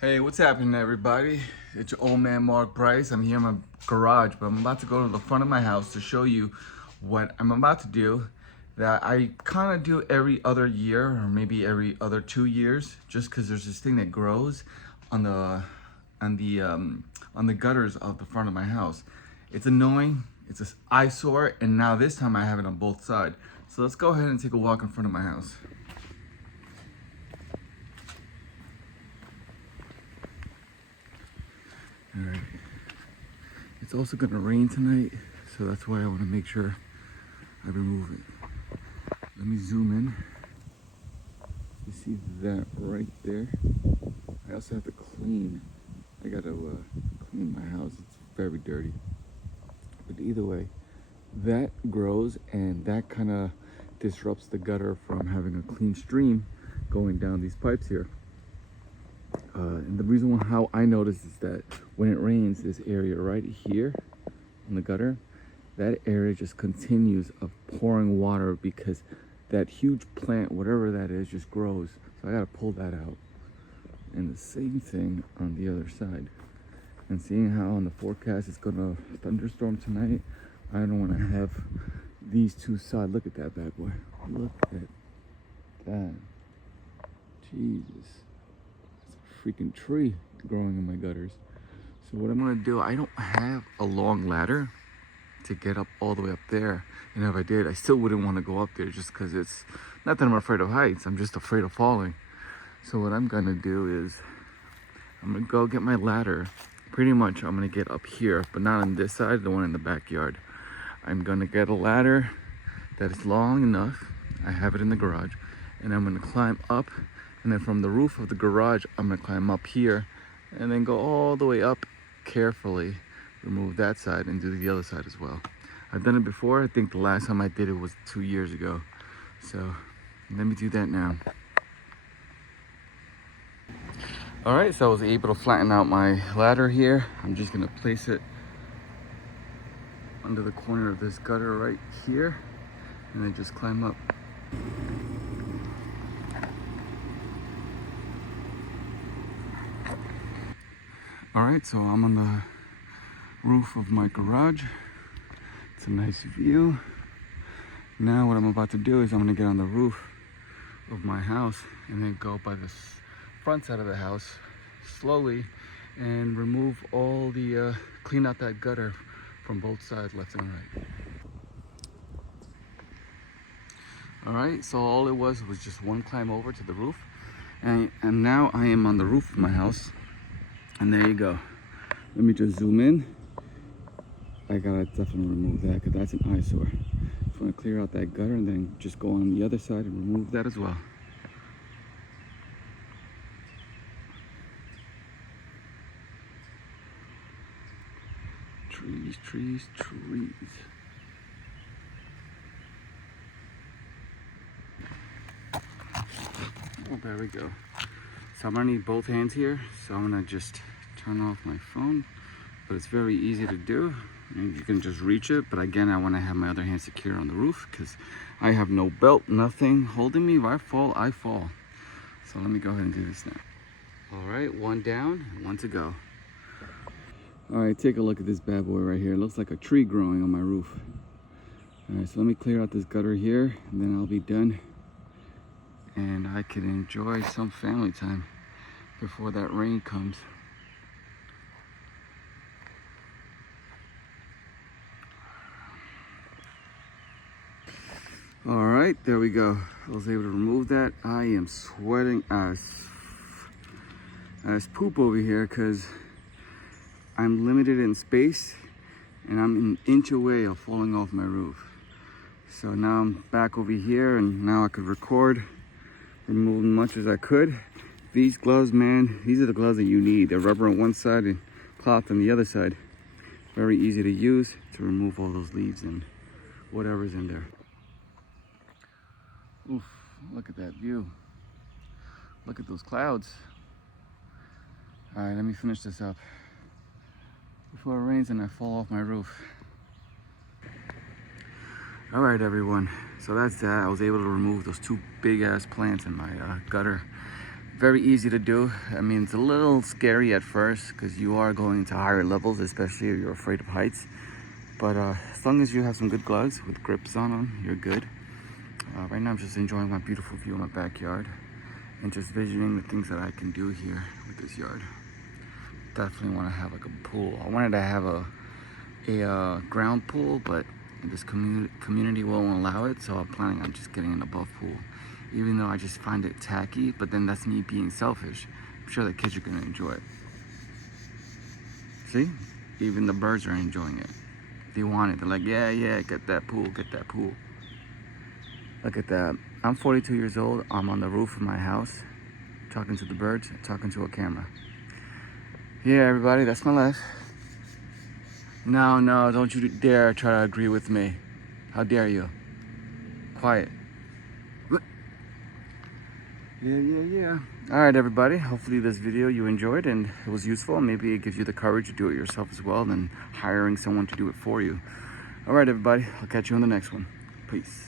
Hey, what's happening, everybody? It's your old man Mark Bryce. I'm here in my garage, but I'm about to go to the front of my house to show you what I'm about to do that I kind of do every other year or maybe every other 2 years, just because there's this thing that grows on the gutters of the front of my house. It's annoying. It's an eyesore, and now this time I have it on both sides. So let's go ahead and take a walk in front of my house. All right. It's also gonna rain tonight, so that's why I want to make sure I remove it. Let me zoom in. You see that right there? I also have to clean. I gotta clean my house. It's very dirty. But either way, that grows and that kind of disrupts the gutter from having a clean stream going down these pipes here. And the reason how I notice is that when it rains, this area right here on the gutter, that area just continues of pouring water because that huge plant, whatever that is, just grows. So I gotta pull that out. And the same thing on the other side. And seeing how on the forecast it's gonna thunderstorm tonight, I don't wanna have these two sides. Look at that bad boy. Look at that. Jesus. Freaking tree growing in my gutters. So what I'm gonna do, I don't have a long ladder to get up all the way up there, and if I did, I still wouldn't want to go up there just because it's not that I'm afraid of heights, I'm just afraid of falling. So what I'm gonna do is I'm gonna go get my ladder. Pretty much I'm gonna get up here, but not on this side, the one in the backyard. I'm gonna get a ladder that is long enough, I have it in the garage, and I'm gonna climb up. And then from the roof of the garage, I'm gonna climb up here and then go all the way up carefully, remove that side and do the other side as well. I've done it before. I think the last time I did it was 2 years ago. So let me do that now. All right, so I was able to flatten out my ladder here. I'm just gonna place it under the corner of this gutter right here and then just climb up. All right, so I'm on the roof of my garage. It's a nice view. Now what I'm about to do is I'm gonna get on the roof of my house and then go by the front side of the house slowly and remove all the, clean out that gutter from both sides, left and right. All right, so all it was just one climb over to the roof. And now I am on the roof of my house. And there you go. Let me just zoom in. I gotta definitely remove that because that's an eyesore. Just want to clear out that gutter and then just go on the other side and remove that as well. Trees, trees, trees. Oh, there we go. So I'm gonna need both hands here. So I'm gonna just turn off my phone, but it's very easy to do. And you can just reach it, but again, I wanna have my other hand secure on the roof because I have no belt, nothing holding me. If I fall, I fall. So let me go ahead and do this now. All right, one down, one to go. All right, take a look at this bad boy right here. It looks like a tree growing on my roof. All right, so let me clear out this gutter here and then I'll be done. And I can enjoy some family time before that rain comes. All right, there we go. I was able to remove that. I am sweating as poop over here because I'm limited in space and I'm an inch away of falling off my roof. So now I'm back over here and now I could record, remove as much as I could. These gloves, man, these are the gloves that you need. They're rubber on one side and cloth on the other side. Very easy to use to remove all those leaves and whatever's in there. Oof, look at that view. Look at those clouds. All right, let me finish this up before it rains and I fall off my roof. All right, everyone. So that's that. I was able to remove those two big ass plants in my gutter. Very easy to do. I mean, it's a little scary at first because you are going to higher levels, especially if you're afraid of heights. But as long as you have some good gloves with grips on them, you're good. Right now I'm just enjoying my beautiful view of my backyard and just visioning the things that I can do here with this yard. Definitely want to have like a pool. I wanted to have a ground pool, but this community won't allow it, so I'm planning on just getting an above pool. Even though I just find it tacky, but then that's me being selfish. I'm sure the kids are gonna enjoy it. See? Even the birds are enjoying it. They want it. They're like, yeah, get that pool, get that pool. Look at that. I'm 42 years old. I'm on the roof of my house, talking to the birds, talking to a camera. Yeah, everybody, that's my life. No, don't you dare try to agree with me. How dare you? Quiet. Yeah. All right, everybody. Hopefully this video you enjoyed and it was useful. Maybe it gives you the courage to do it yourself as well than hiring someone to do it for you. All right, everybody. I'll catch you on the next one. Peace.